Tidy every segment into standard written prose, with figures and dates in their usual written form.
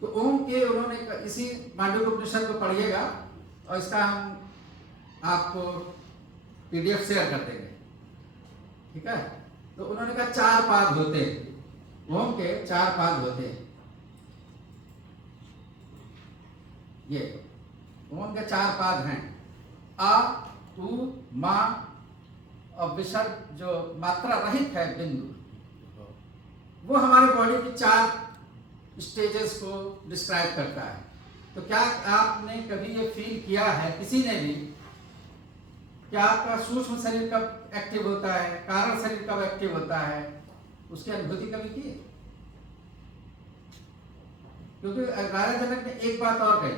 तो ओम के उन्होंने इसी मांडव्य उपनिषद को पढ़िएगा और इसका हम आपको PDF शेयर कर देंगे, ठीक है। तो उन्होंने कहा 4 पाद होते हैं, ओम के 4 पाद होते हैं। ये ओम के 4 पाद हैं, आ, उ, मा और विसर्ग जो मात्रा रहित है बिंदु, वो हमारे बॉडी की 4 स्टेजेस को डिस्क्राइब करता है। तो क्या आपने कभी ये फील किया है, किसी ने भी, क्या आपका सूक्ष्म शरीर कब एक्टिव होता है, कारण शरीर कब एक्टिव होता है, उसकी अनुभूति कभी की? क्योंकि राजाजनक ने एक बात और कही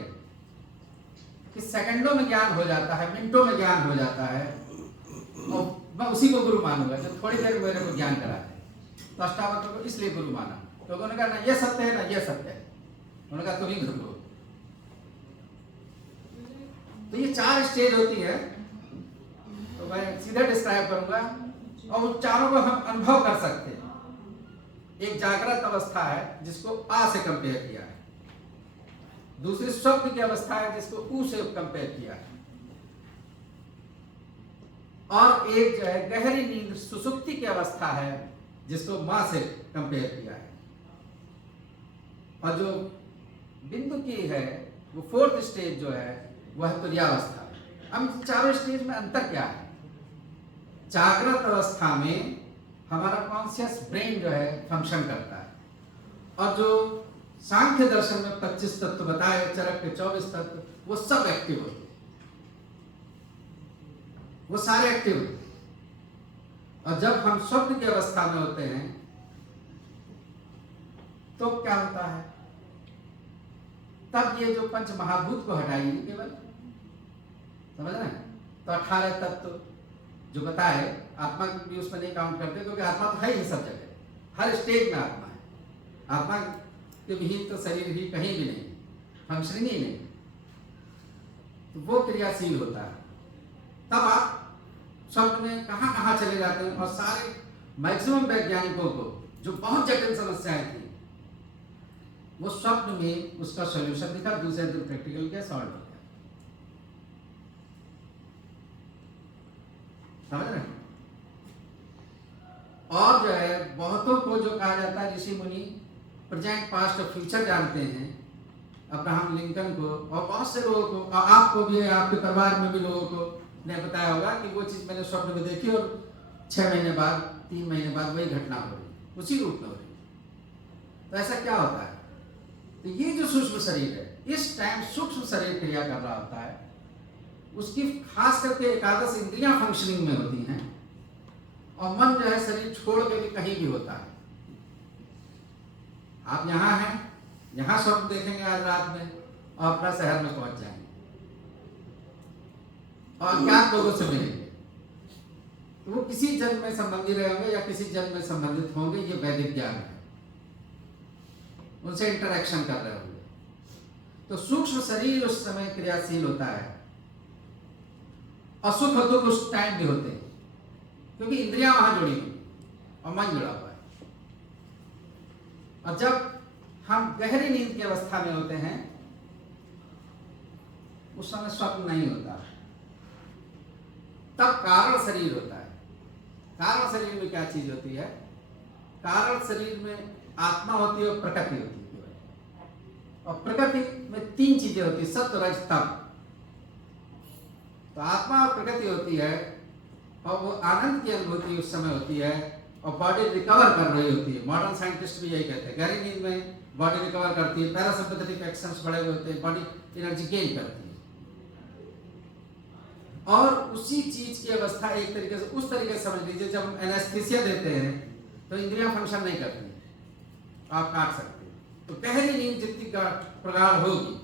कि सेकंडों में ज्ञान हो जाता है, मिनटों में ज्ञान हो जाता है, और मैं उसी को गुरु मानूंगा जो थोड़ी देर मेरे को ज्ञान करा है। तो अष्टावक्र को इसलिए गुरु माना। तो उन्होंने कहा ना ये सत्य है ना ये सत्य है, उन्होंने कहा तुम ही गुरु हो। तो ये 4 स्टेज होती है, तो मैं सीधा डिस्क्राइब करूंगा और उन चारों को हम अनुभव कर सकते हैं। एक जागृत अवस्था है जिसको आ से कंपेयर किया है, दूसरी स्वप्न की अवस्था है जिसको ऊ से कंपेयर किया है, और एक जो है गहरी नींद सुसुप्ति की अवस्था है जिसको मां से कंपेयर किया है, और जो बिंदु की है वो 4th स्टेज जो है वह तुर्यावस्था। हम चारों स्टेज में अंतर क्या है? जागृत अवस्था में हमारा कॉन्शियस ब्रेन जो है फंक्शन करता है, और जो सांख्य दर्शन में 25 तत्व बताए, चरक के 24 तत्व, वो सब एक्टिव होते हैं, वो सारे एक्टिव होते हैं। और जब हम स्वप्न की अवस्था में होते हैं तो क्या होता है? तब ये जो पंच महाभूत को हटाइए केवल, समझ रहे हैं? तो 18 तत्व जो बताए, आत्मा भी उसमें नहीं काउंट करते, क्योंकि आत्मा तो है ही सब जगह, हर स्टेज में आत्मा है। आत्मा के विहीन तो शरीर ही कहीं भी नहीं, फंक्शनिंग ही नहीं, तो वो क्रियाशील होता है। तब आप स्वप्न में कहाँ कहाँ चले जाते हैं, और सारे मैक्सिमम वैज्ञानिकों को जो बहुत जटिल समस्याएं थी, वो स्वप्न में उसका सॉल्यूशन दिखा, दूसरे दिन प्रैक्टिकल क्या सॉल्व हो गया। समझ रहे हैं? और जो है बहुतों को जो कहा जाता है ऋषि मुनि प्रेजेंट पास्ट और फ्यूचर जानते हैं, अब्राहम लिंकन को और बहुत से लोगों को, और आपको भी, आपके परिवार में भी लोगों को ने बताया होगा कि वो चीज मैंने स्वप्न में देखी और 6 महीने बाद, 3 महीने बाद वही घटना हो रही, उसी रूप में हो रही। तो ऐसा क्या होता है? तो ये जो सूक्ष्म शरीर है, इस टाइम सूक्ष्म शरीर क्रिया कर रहा होता है, उसकी खास करके 11 इंद्रियां फंक्शनिंग में होती हैं, और मन जो है शरीर छोड़ के भी कहीं भी होता है। आप यहाँ हैं, यहाँ स्वप्न देखेंगे आज रात में, और अपना शहर में पहुंच जाएंगे और अज्ञात लोगों से मिलेंगे, तो वो किसी जन्म में संबंधी रहे होंगे या किसी जन्म में संबंधित होंगे, ये वैदिक ज्ञान है, उनसे इंटरेक्शन कर रहे होंगे। तो सूक्ष्म शरीर उस समय क्रियाशील होता है, और सुख और दुख उस टाइम भी होते हैं, क्योंकि इंद्रियां वहां जुड़ी हुई और मन जुड़ा हुआ है। और जब हम गहरी नींद की अवस्था में होते हैं, उस समय स्वप्न नहीं होता, तब कारण शरीर होता है। कारण शरीर में क्या चीज होती है? कारण शरीर में आत्मा होती है और प्रकृति होती है, और प्रकृति में 3 चीजें होती है, सत्व रज तम। तो आत्मा और प्रकृति होती है, और वो आनंद की अनुभूति उस समय होती है, और बॉडी रिकवर कर रही होती है। मॉडर्न साइंटिस्ट भी यही कहते हैं, गहरी नींद में बॉडी रिकवर करती है, पैरासिम्पैथेटिक एक्शंस बढ़े हुए होते हैं, बॉडी एनर्जी गेन करती है। और उसी चीज की अवस्था एक तरीके से, उस तरीके से समझ लीजिए, जब हम एनेस्थीसिया देते हैं तो इंद्रियां फंक्शन नहीं करती, आप काट सकते हैं। तो गहरी नींद जितनी प्रगाढ़ होगी,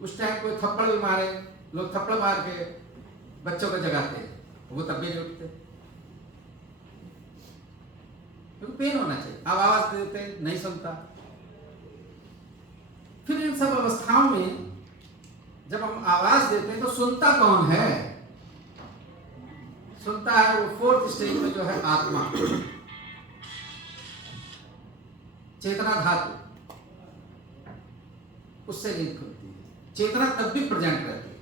उस टाइम कोई थप्पड़ भी मारे, लोग थप्पड़ मार के बच्चों को जगाते हैं, वो तब भी नहीं उठते, क्योंकि पेन होना चाहिए। अब आवाज देते नहीं सुनता। फिर इन सब अवस्थाओं में जब हम आवाज देते हैं तो सुनता कौन है? सुनता है वो 4th स्टेज में जो है आत्मा, चेतना धातु। उससे नींद खुलती है। चेतना तब भी प्रेजेंट रहती है।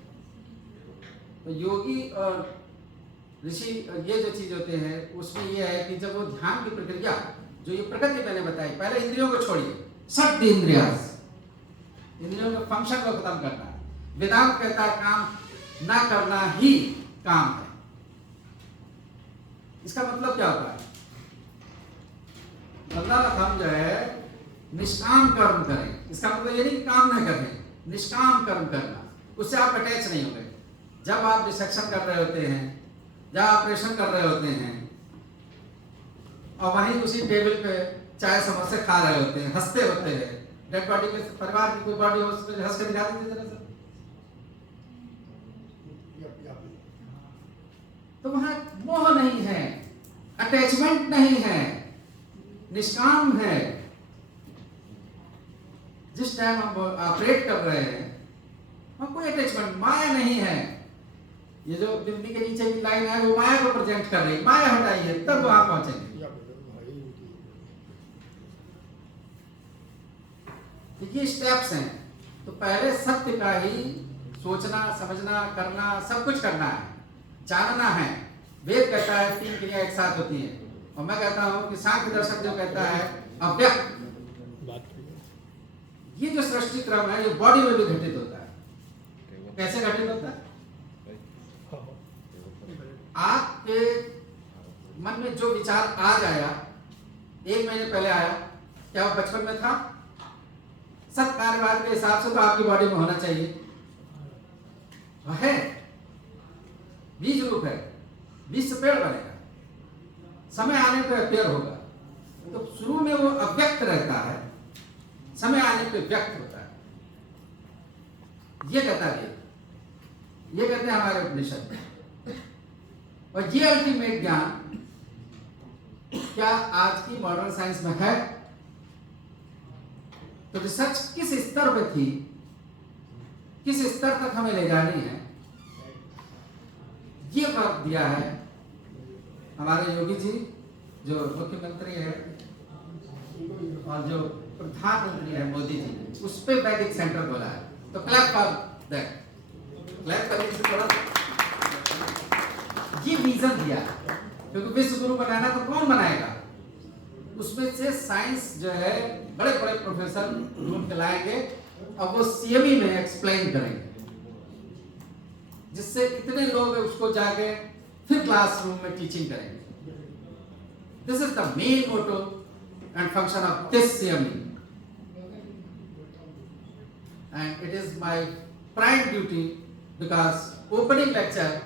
तो योगी और ऋषि ये जो चीज होते हैं उसमें ये है कि जब वो ध्यान की प्रक्रिया जो ये प्रकृति मैंने बताई, पहले इंद्रियों को छोड़िए, शब्द इंद्रियों के फंक्शन को खत्म करना है। वेदांत कहता है काम ना करना ही काम है। इसका मतलब क्या होता है? मतलब हम जो है निष्काम कर्म करें। इसका मतलब ये नहीं कि काम ना करें, निष्काम कर्म करना, उससे आप अटैच नहीं होंगे। जब आप डिसेक्शन कर रहे होते हैं, जब ऑपरेशन कर रहे होते हैं और वहीं उसी टेबल पे चाय समोसे खा रहे होते हैं, हंसते होते हैं, डेड बॉडी के परिवार की कोई बॉडी हो उसमें हंस के दिखा दीजिए जरा सा, तो वहां मोह नहीं है, अटैचमेंट नहीं है, निष्काम है। जिस टाइम हम ऑपरेट कर रहे हैं वहां कोई अटैचमेंट, माया नहीं है। ये जो बिल्ली के नीचे की लाइन है वो माया को प्रेजेंट कर रही है। माया हटाइए तब वहां पहुंचेंगे। ये स्टेप्स हैं। तो पहले सत्य का ही सोचना, समझना, करना, सब कुछ करना है, जानना है। वेद कहता है 3 क्रिया एक साथ होती है, और मैं कहता हूं कि सांख्य दर्शक जो कहता है अव्यक्त। ये जो सृष्टि क्रम है ये बॉडी में भी घटित होता है। कैसे घटित होता है? आपके मन में जो विचार आज आया, 1 महीने पहले आया, क्या वो बचपन में था? सत कार्यवाद के हिसाब से तो आपकी बॉडी में होना चाहिए, है बीज रूप है, बीज से पेड़ बनेगा, समय आने पर अपेयर होगा। तो शुरू में वो अव्यक्त रहता है, समय आने पे व्यक्त होता है। ये कहता है, ये कहते हैं हमारे उपनिषद। और ये अल्टीमेट ज्ञान क्या आज की मॉडर्न साइंस में है? तो रिसर्च किस स्तर पे थी, किस स्तर तक हमें ले जानी है, ये फर्क दिया है हमारे योगी जी जो मुख्यमंत्री है और जो प्रधानमंत्री है मोदी जी, उस पे वैदिक सेंटर बोला है। तो क्लैप फॉर दैट, क्लैप करने से थोड़ा ये विजन दिया है, क्योंकि विश्व गुरु बनाना तो कौन बनाएगा? उसमें से साइंस जो है बड़े बड़े प्रोफेसर ढूंढ के लाएंगे और वो सीएमई में एक्सप्लेन करेंगे, जिससे इतने लोग उसको जाके फिर क्लासरूम में टीचिंग करेंगे। This is the main motto and function of this CME, and it is my prime duty because opening lecture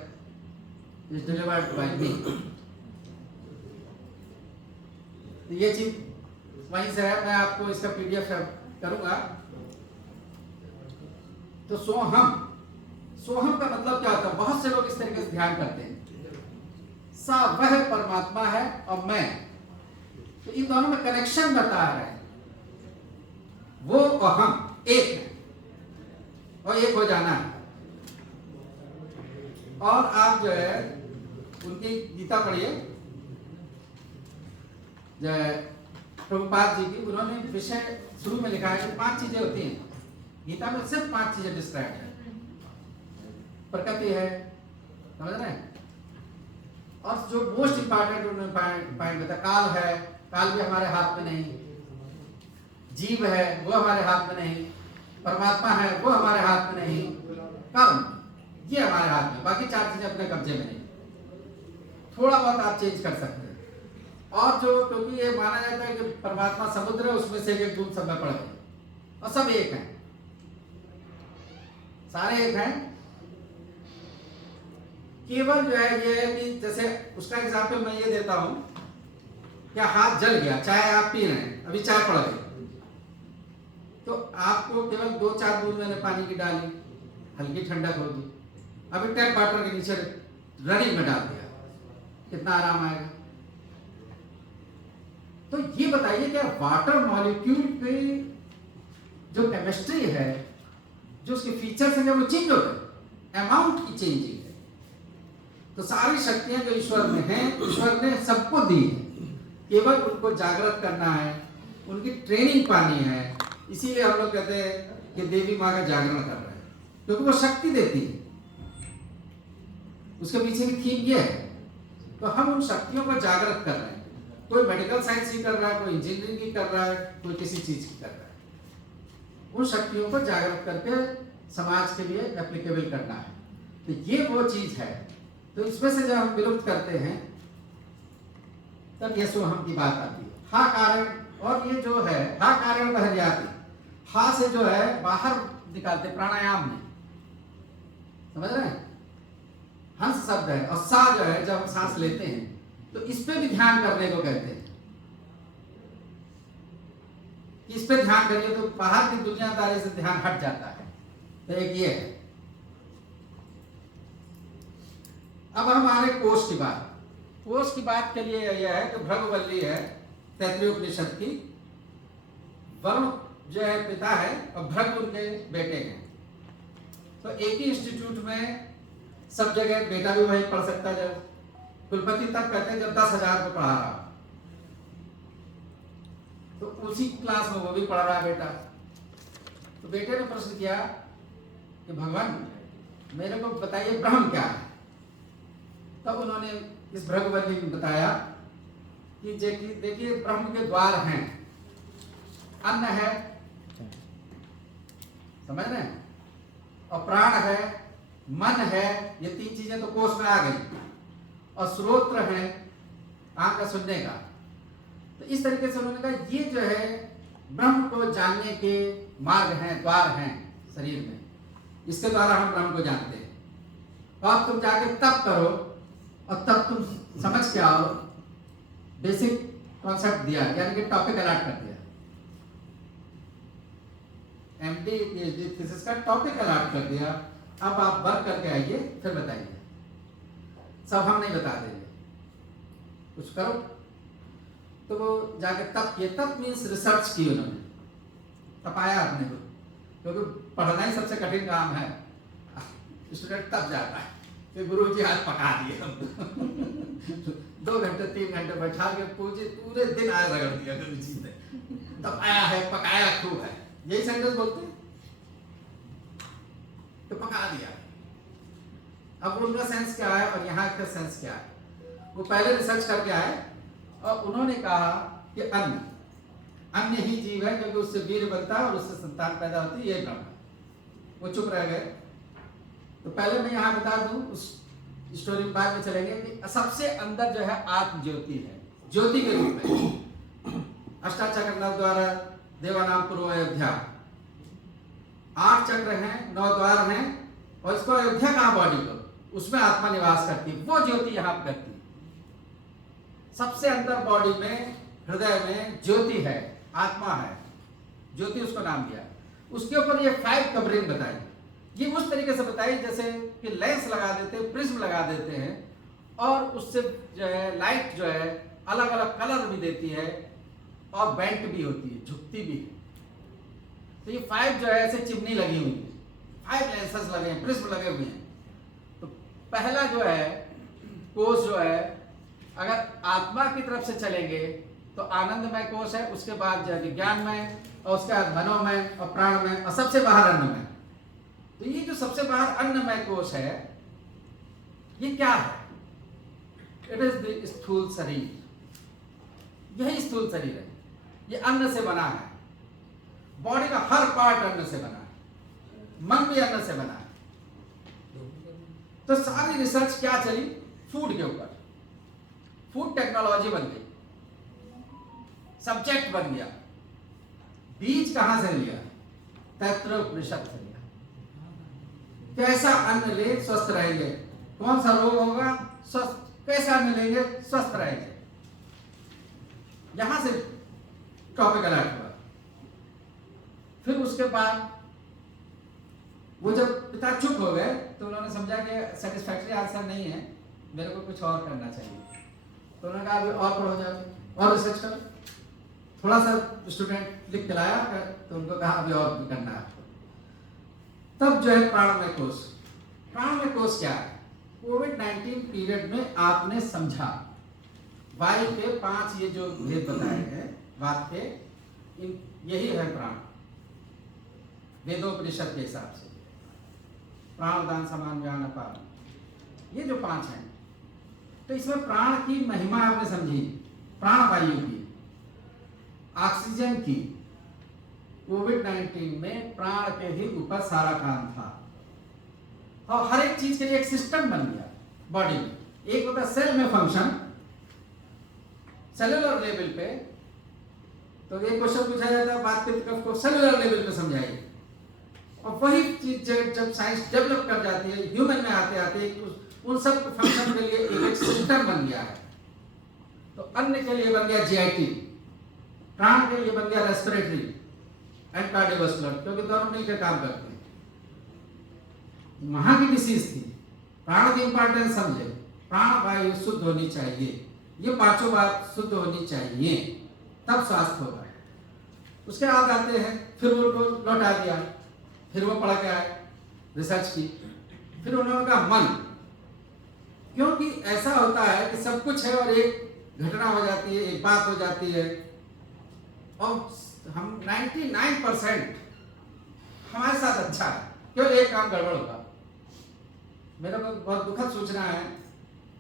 is delivered by me. ये चीज वहीं से है, मैं आपको इसका पीडीएफ करूंगा। तो सोहम का मतलब क्या होता है? बहुत से लोग इस तरीके से ध्यान करते हैं, सा वह परमात्मा है और मैं, तो इन दोनों में कनेक्शन बता रहे हैं। वो और हम एक है और एक हो जाना है। और आप जो है उनकी गीता पढ़िए, प्रभुपाद जी की, उन्होंने विषय शुरू में लिखा है कि 5 चीजें होती हैं गीता में, सिर्फ 5 चीजें डिस्क्राइब है। प्रकृति है, समझ रहे हैं, और जो मोस्ट इंपॉर्टेंट उन्होंने पॉइंट बताया, काल है, काल भी हमारे हाथ में नहीं, जीव है वो हमारे हाथ में नहीं, परमात्मा है वो हमारे हाथ में नहीं, कर्म ये हमारे हाथ में, बाकी 4 चीजें अपने कब्जे में नहीं। थोड़ा बहुत आप चेंज कर सकते हैं। और जो, क्योंकि ये माना जाता है कि परमात्मा समुद्र है, उसमें से एक बूंद सब में पड़ गई और सब एक हैं, सारे एक हैं। केवल जो है ये है कि जैसे उसका एग्जाम्पल मैं ये देता हूं, क्या हाथ जल गया, चाय आप पी रहे हैं, अभी चाय पड़ गई, तो आपको केवल 2-4 बूंद मैंने पानी की डाली, हल्की ठंडक होगी, अभी टैप वाटर के नीचे रनिंग में डाल दिया, कितना आराम आएगा। तो ये बताइए क्या वाटर मॉलिक्यूल पे जो केमिस्ट्री है, जो उसके फीचर्स हैं, वो चेंज हो गए, अमाउंट की चेंजिंग है। तो सारी शक्तियां जो ईश्वर में हैं, ईश्वर ने सबको दी है, केवल उनको जागृत करना है, उनकी ट्रेनिंग पानी है, इसीलिए हम लोग कहते हैं कि देवी माँ का जागरण कर रहे हैं, क्योंकि वो शक्ति देती है। उसके पीछे की थीम ये है। तो हम उन शक्तियों को जागृत कर रहे हैं। कोई मेडिकल साइंस की कर रहा है, कोई इंजीनियरिंग की कर रहा है, कोई किसी चीज की कर रहा है। उन शक्तियों को जागृत करके समाज के लिए एप्लीकेबल करना है। तो ये वो चीज है। तो इसमें से जब हम विलुप्त करते हैं तब ये सोहम की बात आती है। हा कारण, और ये जो है हा कारण बहरियाती, हा से जो है बाहर निकालते प्राणायाम में, समझ रहे हैं? हंस शब्द है, और सा जो है जब हम सांस लेते हैं तो इस पे भी ध्यान करने को कहते हैं। इस पे ध्यान करिए तो बाहर की दुनियादारी से ध्यान हट जाता है। तो एक ये है। अब हम आ रहे कोश की बात। कोश की बात के लिए यह है कि भृगुवल्ली है तैत्तिरीय उपनिषद की। वरुण जो है पिता है और भृगु उनके बेटे हैं। तो एक ही इंस्टीट्यूट में सब जगह बेटा भी वही पढ़ सकता है। जब कुलपति तक कहते हैं जब 10,000 रुपये पढ़ा रहा, तो उसी क्लास में वो भी पढ़ रहा है बेटा। तो बेटे ने प्रश्न किया कि भगवान मेरे को बताइए ब्रह्म क्या है। तब उन्होंने इस भृगुवल्ली में बताया कि देखिए ब्रह्म के द्वार हैं, अन्न है, समझ रहे हैं, और प्राण है, मन है, ये 3 चीजें तो कोश में आ गई, और श्रोत्र है आंख का सुनने का। तो इस तरीके से उन्होंने कहा ये जो है ब्रह्म को जानने के मार्ग हैं, द्वार हैं शरीर में, इसके द्वारा हम ब्रह्म को जानते हैं। तो अब तुम जाके तप करो और तब तुम समझ के आओ। बेसिक कॉन्सेप्ट दिया, यानी कि टॉपिक अलॉट कर दिया। एमडी पीएचडी थीसिस का टॉपिक अलॉट कर दिया। अब आप वर्क करके आइए, फिर बताइए। सब हम नहीं बता देंगे, कुछ करो। तो वो जाके तप किए। तप मीन्स रिसर्च की उन्होंने, तपाया अपने को, क्योंकि पढ़ना ही सबसे कठिन काम है। स्टूडेंट तप जाता है कि गुरु जी आज पका दिए हम 2 घंटे 3 घंटे बैठा के पूरे दिन आज रगड़ दिया गुरु जी ने, तपाया है, पकाया खूब है, यही सेंटेंस बोलते हैं। तो पका दिया। अब उनका सेंस क्या है और यहाँ का सेंस क्या है? वो पहले रिसर्च करके आए और उन्होंने कहा कि अन्य ही जीव है, क्योंकि उससे वीर बनता है और उससे संतान पैदा होती है, ये ब्रह्म। वो चुप रह गए। तो पहले मैं यहाँ बता दूं, उस स्टोरी बाद में चलेंगे कि सबसे अंदर जो है आत्म ज्योति है, ज्योति के रूप में। अष्टाचक्र नव द्वार देवानाम पूर्व अयोध्या, 8 चक्र हैं, 9 द्वार हैं, और इसको अयोध्या कहा बॉडी को, उसमें आत्मा निवास करती है। वो ज्योति यहाँ पर करती है। सबसे अंदर बॉडी में, हृदय में ज्योति है, आत्मा है, ज्योति उसको नाम दिया। उसके ऊपर ये 5 कवरिंग बताई। ये उस तरीके से बताई जैसे कि लेंस लगा देते हैं, प्रिज्म लगा देते हैं, और उससे जो है लाइट जो है अलग अलग कलर भी देती है और बेंट भी होती है, झुकती भी है। तो ये 5 जो है ऐसे चिमनी लगी हुई है, 5 लेंसेस लगे हैं, प्रिज्म लगे हुए हैं। तो पहला जो है कोश जो है, अगर आत्मा की तरफ से चलेंगे तो आनंदमय कोश है, उसके बाद जो है विज्ञानमय, और उसके बाद मनोमय और प्राणमय, और सबसे बाहर अन्नमय। तो ये जो सबसे बाहर अन्नमय कोश है, ये क्या है? इट इज द स्थूल शरीर। यही स्थूल शरीर है, ये अन्न से बना है। बॉडी का हर पार्ट अन्न से बना है, मन भी अन्न से बना है। तो सारी रिसर्च क्या चली? फूड के ऊपर। फूड टेक्नोलॉजी बन गई, सब्जेक्ट बन गया। बीज कहां से लिया? तैत्तिरीय उपनिषद से लिया। कैसा अन्न ले स्वस्थ रहेंगे, कौन सा रोग होगा स्वस्थ, कैसा अन्न लेंगे स्वस्थ रहेंगे, यहां से टॉपिक अलॉट हुआ। फिर उसके बाद वो जब पिता चुप हो गए तो उन्होंने समझा कि सेटिस्फैक्टरी आंसर नहीं है, मेरे को कुछ और करना चाहिए। तो उन्होंने कहा अभी और पढ़ो, जाओ और रिसर्च करो। थोड़ा सा स्टूडेंट लिख के लाया, तो उनको कहा अभी और भी करना है आपको। तब जो है प्राणमय कोश। प्राणमय कोश क्या है? कोविड-19 पीरियड में आपने समझा वायु के 5 ये जो भेद बताए हैं वात के, यही है प्राण। वेदोपनिषद के हिसाब से। प्राण दान समान ज्ञान अपार, ये जो 5 हैं, तो इसमें प्राण की महिमा आपने समझी, प्राण वायु की, ऑक्सीजन की। कोविड-19 में प्राण के ही ऊपर सारा काम था, और हर एक चीज के लिए एक सिस्टम बन गया बॉडी में। एक होता सेल में फंक्शन, सेलुलर लेवल पे। तो एक क्वेश्चन पूछा जाता है बात पित्त कफ को सेलुलर लेवल पे समझाइए, और वही चीज जब साइंस डेवलप कर जाती है, ह्यूमन में आते आते उन सब फंक्शन के लिए एक सिस्टम बन गया है। तो अन्न के लिए बन गया जीआईटी, प्राण के लिए बन गया रेस्पिरेटरी एंड कार्डियोवास्कुलर, क्योंकि दोनों मिलकर काम करते हैं। वहां की डिसीज थी, प्राण की इंपॉर्टेंस समझे, प्राण वायु शुद्ध होनी चाहिए, ये 5 बात शुद्ध होनी चाहिए, तब स्वास्थ्य होगा। उसके बाद आते हैं, फिर उनको लौटा दिया, फिर वो पढ़ के आए, रिसर्च की, फिर उन्होंने कहा मन, क्योंकि ऐसा होता है कि सब कुछ है और एक घटना हो जाती है, एक बात हो जाती है, और हम 99% हमारे साथ अच्छा है, केवल एक काम गड़बड़ होगा। मेरा बहुत दुखद सूचना है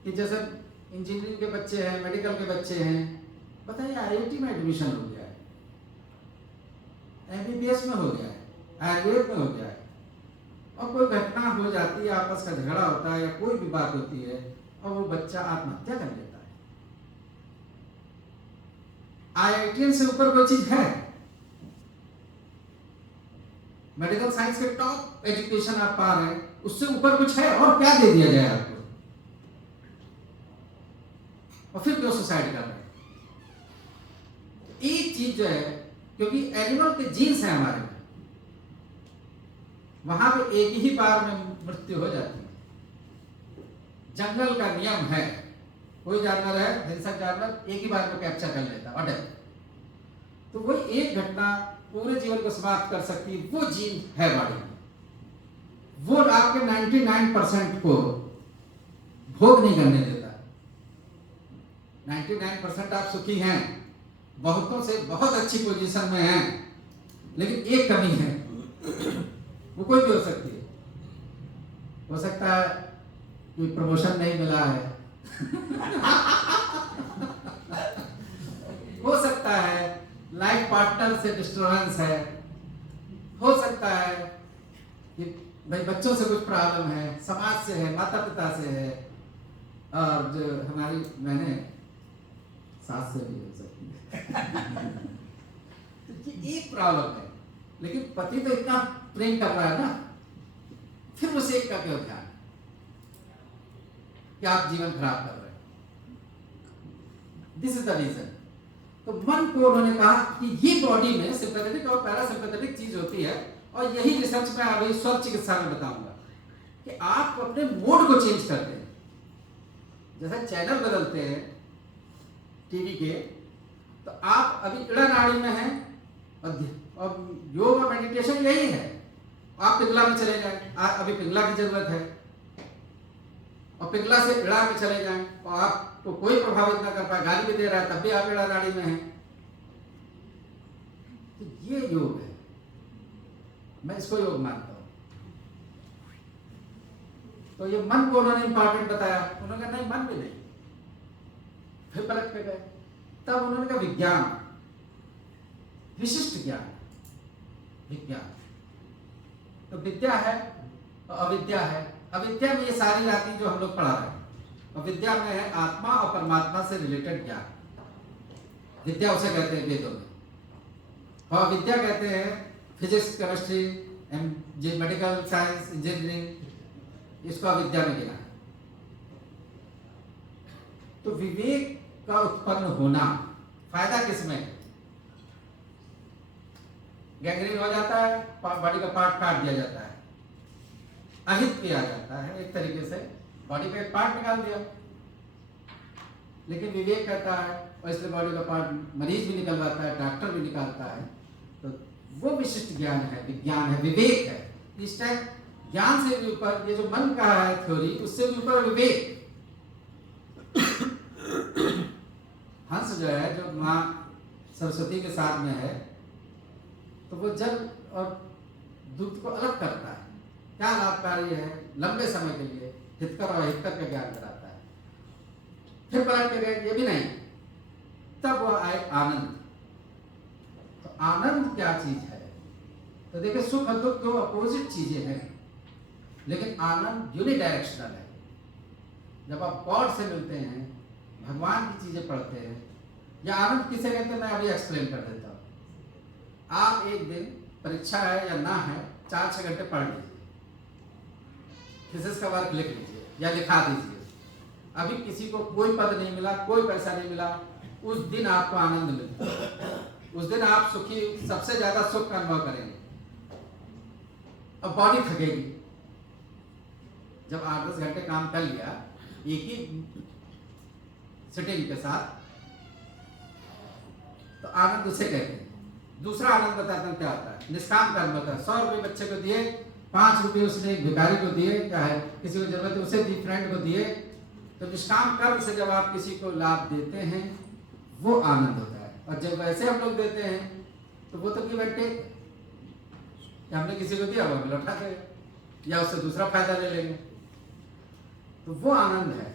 कि जैसे इंजीनियरिंग के बच्चे हैं, मेडिकल के बच्चे हैं, बताइए आईआईटी में एडमिशन हो गया है, एमबीबीएस में हो गया है, आयुर्वेद में हो गया है, और कोई घटना हो जाती है, आपस का झगड़ा होता है या कोई भी बात होती है, और वो बच्चा आत्महत्या कर लेता है। आईआईटीएन से ऊपर कोई चीज है? मेडिकल साइंस के टॉप एजुकेशन आप पा रहे हैं, उससे ऊपर कुछ है? और क्या दे दिया जाए आपको? और फिर क्यों सुसाइड कर रहे हैं? एक चीज जो है, क्योंकि एनिमल के जीन्स हैं हमारे में, वहां पे एक ही बार में मृत्यु हो जाती है। जंगल का नियम है, कोई जानवर है, हिंसक जानवर, एक ही बार में कैप्चर कर लेता है और डेथ। तो वही एक घटना पूरे जीवन को समाप्त कर सकती है, वो जीन है बॉडी में। वो आपके 99% को भोग नहीं करने देता। 99% आप सुखी हैं, बहुतों से बहुत अच्छी पोजीशन में हैं, लेकिन एक कमी है, वो कोई भी हो सकती है। हो सकता है कि प्रमोशन नहीं मिला है हो सकता है लाइफ पार्टनर से डिस्टर्बेंस है, हो सकता है कि भाई बच्चों से कुछ प्रॉब्लम है, समाज से है, माता पिता से है, और जो हमारी मैंने सास से भी हो सकती है तो ये एक प्रॉब्लम है। लेकिन पति तो इतना प्रेम कर रहा है ना, फिर उसे एक का क्यों ध्यान कि आप जीवन खराब कर रहे हैं? This is the reason. तो मन को उन्होंने कहा कि ये बॉडी में सिंपैथेटिक और पैरासिम्पैथेटिक चीज होती है, और यही रिसर्च में अभी स्वर चिकित्सा में बताऊंगा कि आप अपने मोड को चेंज करते हैं। जैसे चैनल बदलते हैं टीवी के, तो आप अभी इड़ा नाड़ी में हैं, और योग और मेडिटेशन यही है। आप पिंगला में चले जाएं, अभी पिंगला की जरूरत है, और पिंगला से इड़ा में चले जाएं, और आपको कोई प्रभावित ना कर पाए, गाली भी दे रहा है तब भी आप इड़ा नाड़ी में हैं। तो ये योग है, मैं इसको योग मानता हूं। तो ये मन को उन्होंने इंपॉर्टेंट बताया, उन्होंने कहा नहीं मन भी नहीं, फिर पलट के गए। तब उन्होंने कहा विज्ञान, विशिष्ट ज्ञान, विज्ञान। तो विद्या है और अविद्या है। अविद्या में ये सारी बातें जो हम लोग पढ़ा रहे हैं, और विद्या में है आत्मा और परमात्मा से रिलेटेड ज्ञान। विद्या उसे कहते हैं वेदों में, और विद्या कहते हैं physics, chemistry, medical science, engineering, इसको अविद्या में गिना है। तो विवेक का उत्पन्न होना, फायदा किसमें है? गैंग्रीन हो जाता है, बॉडी का पार्ट काट दिया जाता है, अहित किया जाता है, एक तरीके से बॉडी का एक पार्ट निकाल दिया। लेकिन विवेक कहता है, और इसलिए बॉडी का पार्ट मरीज भी निकलवाता है, डॉक्टर भी निकालता है। तो वो विशिष्ट ज्ञान है, विज्ञान है, विवेक है। इस टाइम ज्ञान से भी ऊपर ये जो मन का है थ्योरी, उससे भी ऊपर विवेक। हंस जो है, जो माँ सरस्वती के साथ में है, तो वो जल और दुख को अलग करता है, क्या लाभकारी है, लंबे समय के लिए हितकर और अहितकर का ज्ञान कराता है। फिर पलट के गए ये भी नहीं, तब वह आए आनंद। तो आनंद क्या चीज है? तो देखिए सुख और दुख दो अपोजिट चीजें हैं, लेकिन आनंद यूनिडायरेक्शनल है। जब आप गॉड से मिलते हैं, भगवान की चीजें पढ़ते हैं, या आनंद किसे कहते हैं मैं अभी एक्सप्लेन कर देता हूं। आप एक दिन परीक्षा है या ना है, 4-6 घंटे पढ़ लीजिए, थीसिस का वर्क लिख लीजिए या लिखा दीजिए। अभी किसी को कोई पद नहीं मिला, कोई पैसा नहीं मिला, उस दिन आपको आनंद मिलता है, उस दिन आप सुखी, सबसे ज्यादा सुख का अनुभव करेंगे। अब बॉडी थकेगी, जब 8-10 घंटे काम कर लिया एक ही सिटिंग के साथ, तो आनंद उसे कहते हैं। दूसरा आनंद बताता हूं क्या होता है, निष्काम कर्म होता है। 100 रुपये बच्चे को दिए, 5 रुपये उसने एक भिखारी को दिए, क्या है किसी को जरूरत है उसे दी, फ्रेंड को दिए। तो निष्काम कर्म से जब आप किसी को लाभ देते हैं वो आनंद होता है। और जब वैसे हम लोग देते हैं तो वो तो गिव एंड टेक, हमने किसी को दिया वो हमें लौटा देगा या उससे दूसरा फायदा ले लेंगे, तो वो आनंद है।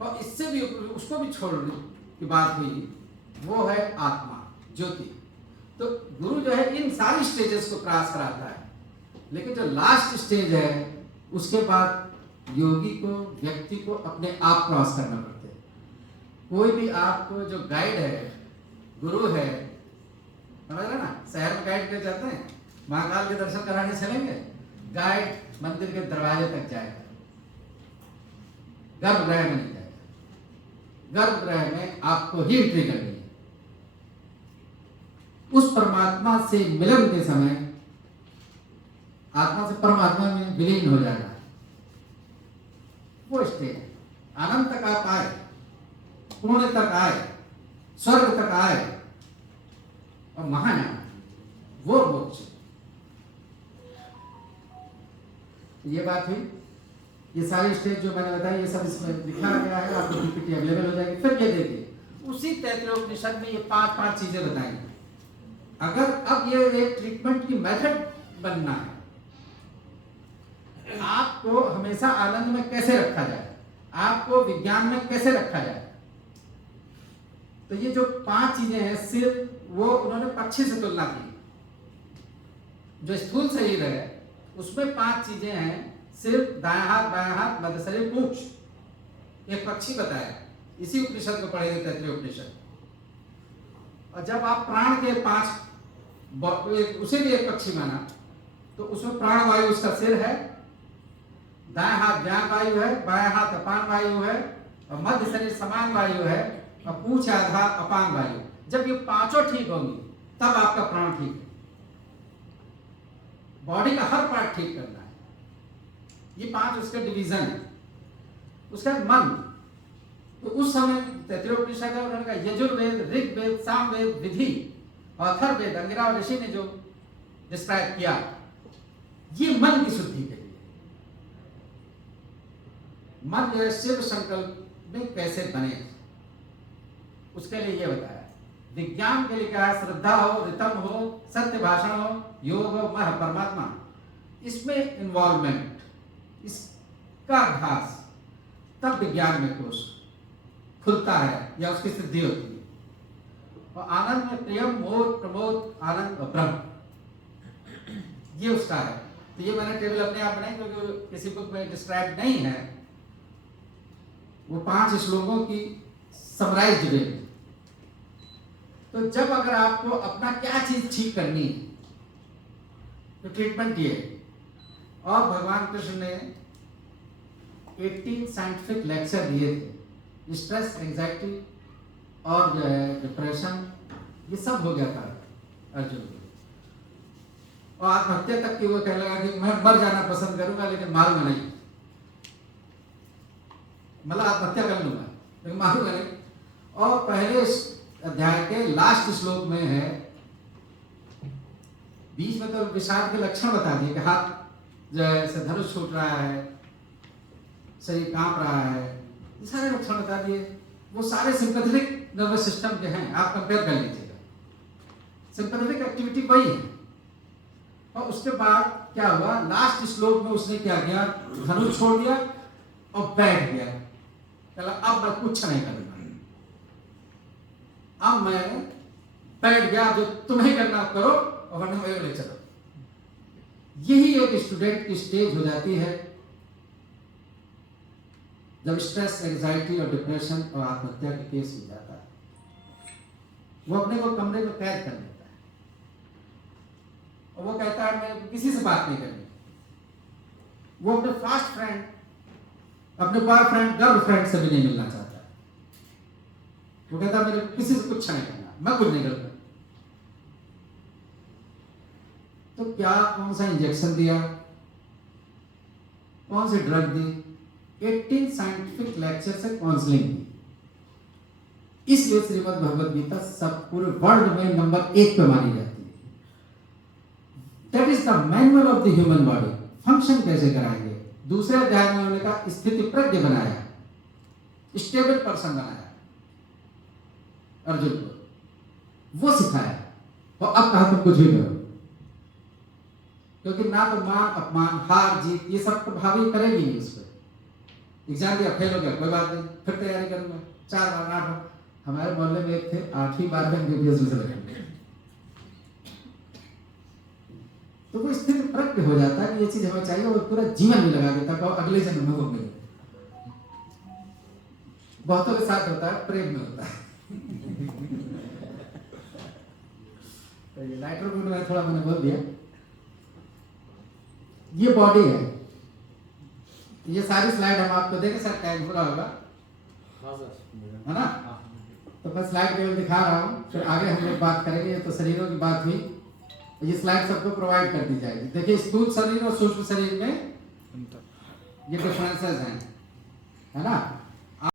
और इससे भी उसको भी छोड़ने की बात हुई, वो है आत्मा ज्योति। तो गुरु जो है इन सारी स्टेजेस को क्रॉस कराता है, लेकिन जो लास्ट स्टेज है उसके बाद योगी को, व्यक्ति को अपने आप क्रॉस करना पड़ता है। कोई भी आपको जो गाइड है, गुरु है, समझ रहे ना, शहर में गाइड के जाते हैं, महाकाल के दर्शन कराने चलेंगे, गाइड मंदिर के दरवाजे तक जाएगा, गर्भगृह में नहीं जाएगा। गर्भगृह में आपको ही एंट्री करनी है। उस परमात्मा से मिलन के समय आत्मा से परमात्मा में विलीन हो जाना है, वो स्टेज है। आनंद तक आप आए, पुण्य तक आए, स्वर्ग तक आए, और महान वो मोक्ष। ये बात हुई। ये सारी स्टेज जो मैंने बताई ये सब इसमें लिखा गया है, आपको पीपीटी अवेलेबल हो जाएगी। फिर ये देखिए उसी तैत्तिरीयोपनिषद में ये 5 चीजें बताई। अगर अब ये एक ट्रीटमेंट की मेथड बनना है, आपको हमेशा आनंद में कैसे रखा जाए, आपको विज्ञान में कैसे रखा जाए, तो ये जो 5 चीजें हैं सिर्फ वो उन्होंने पक्षी से तुलना की। जो स्थूल शरीर है उसमें 5 चीजें हैं, सिर्फ दायां हाथ, बायां हाथ, मध्य शरीर, पूंछ, एक पक्षी बताया। इसी उपनिषद को पढ़ेंगे, तैत्तिरीय उपनिषद। और जब आप प्राण के 5 उसे भी एक पक्षी माना, तो उसमें प्राण वायु उसका सिर है, दायां हाथ ज्ञान वायु है, बायां हाथ अपान वायु है, और मध्य शरीर समान वायु है, और पूंछ आधार अपान वायु। जब ये 5 ठीक होंगी तब आपका प्राण ठीक है। बॉडी का हर पार्ट ठीक करना है। ये 5 उसके डिवीजन है। उसका मन, तो उस समय तैत्तिरीय उपनिषद है, उन्होंने कहा यजुर्वेद, ऋग्वेद, सामवेद, विधि और अथर्ववेद, अंगिरा और ऋषि ने जो डिस्क्राइब किया, ये मन की शुद्धि के लिए। मन जो है शिव संकल्प में कैसे बने, उसके लिए ये बताया। विज्ञान के लिए क्या है, श्रद्धा हो, रितम हो, सत्य भाषण हो, योग हो, मह परमात्मा, इसमें इन्वॉल्वमेंट, इसका अभ्यास, तब विज्ञान में कोश खुलता है या उसकी सिद्धि होती है। और आनंद में प्रियम, मोद, प्रमोद, आनंद और ब्रह्म, ये उसका है। तो ये मैंने टेबल अपने आप बनाई क्योंकि किसी बुक में डिस्क्राइब नहीं है। वो 5 श्लोकों की समराइज्ड वे। तो जब अगर आपको अपना क्या चीज ठीक करनी है तो ट्रीटमेंट ये है। और भगवान कृष्ण ने 18 साइंटिफिक लेक्चर दिए थे। स्ट्रेस, एंजाइटी और जो है डिप्रेशन, ये सब हो गया था अर्जुन को। और आत्महत्या तक की वो कहने लगा कि मैं मर जाना पसंद करूंगा लेकिन मारूंगा नहीं, मतलब आत्महत्या कर लूंगा लेकिन मारूंगा नहीं। और पहले अध्याय के लास्ट श्लोक में है, बीच में तो विषाद के लक्षण बता दिए कि हाथ जो है धनुष छूट रहा है, शरीर कांप रहा है, ये सारे लक्षण बता दिए। वो सारे सिंपैथेटिक नर्वस सिस्टम के हैं, आप कंपेयर कर लीजिएगा। सिंपैथेटिक एक्टिविटी वही है। और उसके बाद क्या हुआ, लास्ट श्लोक में उसने क्या किया, धनुष छोड़ दिया और बैठ गया, चला अब मैं कुछ नहीं करूंगा, अब मैं बैठ गया, जो तुम्हें करना करो और वरना मेरे ले चलो। यही एक स्टूडेंट की स्टेज हो जाती है जब स्ट्रेस, एंजाइटी और डिप्रेशन और आत्महत्या के केस हो जाता है। वो अपने को कमरे में कैद कर लेता है और वो कहता है मैं किसी से बात नहीं करनी। वो अपने फास्ट फ्रेंड, अपने बॉयफ्रेंड, गर्लफ्रेंड से भी नहीं मिलना चाहता। वो कहता है मेरे किसी से कुछ नहीं करना, मैं कुछ नहीं करूंगा। तो क्या कौन सा इंजेक्शन दिया, कौन सी ड्रग दी, 18 साइंटिफिक लेक्चर से काउंसलिंग दी। इसलिए श्रीमद् भगवद गीता सब पूरे वर्ल्ड में नंबर 1 पे मानी जाती है। That is the manual of the human body. Function कैसे कराएंगे, दूसरे अध्याय में उन्होंने कहा स्थिति प्रज्ञ बनाया, स्टेबल पर्सन बनाया अर्जुन को, वो सिखाया। और अब कहा तुम कुछ भी करो, क्योंकि ना तो मान अपमान, हार जीत, ये सब प्रभावी करेगी नहीं उस पर। एग्जाम दिया, फेल हो गया, कोई बात नहीं, फिर तैयारी करूंगा, 4 बार 8 बार। हमारे मोहल्ले में एक थे 8वीं बार में एमबीबीएस में से लगे। तो वो स्थिति प्रज्ञ हो जाता है कि ये चीज हमें चाहिए, और पूरा जीवन भी लगा देता है, अगले जन्म में वो मिले। बहुतों के साथ होता है, प्रेम में होता है। तो ये लाइटर मूड में थोड़ा मैंने बोल दिया। ये बॉडी है, ये सारी स्लाइड हम आपको देंगे, सर टाइम पूरा होगा, है ना? तो मैं स्लाइड केवल दिखा रहा हूँ, फिर आगे हम लोग बात करेंगे। तो शरीरों की बात हुई, ये स्लाइड सबको प्रोवाइड कर दी जाएगी। देखिए स्थूल शरीर और सूक्ष्म शरीर में ये डिफरेंसेस हैं, है ना?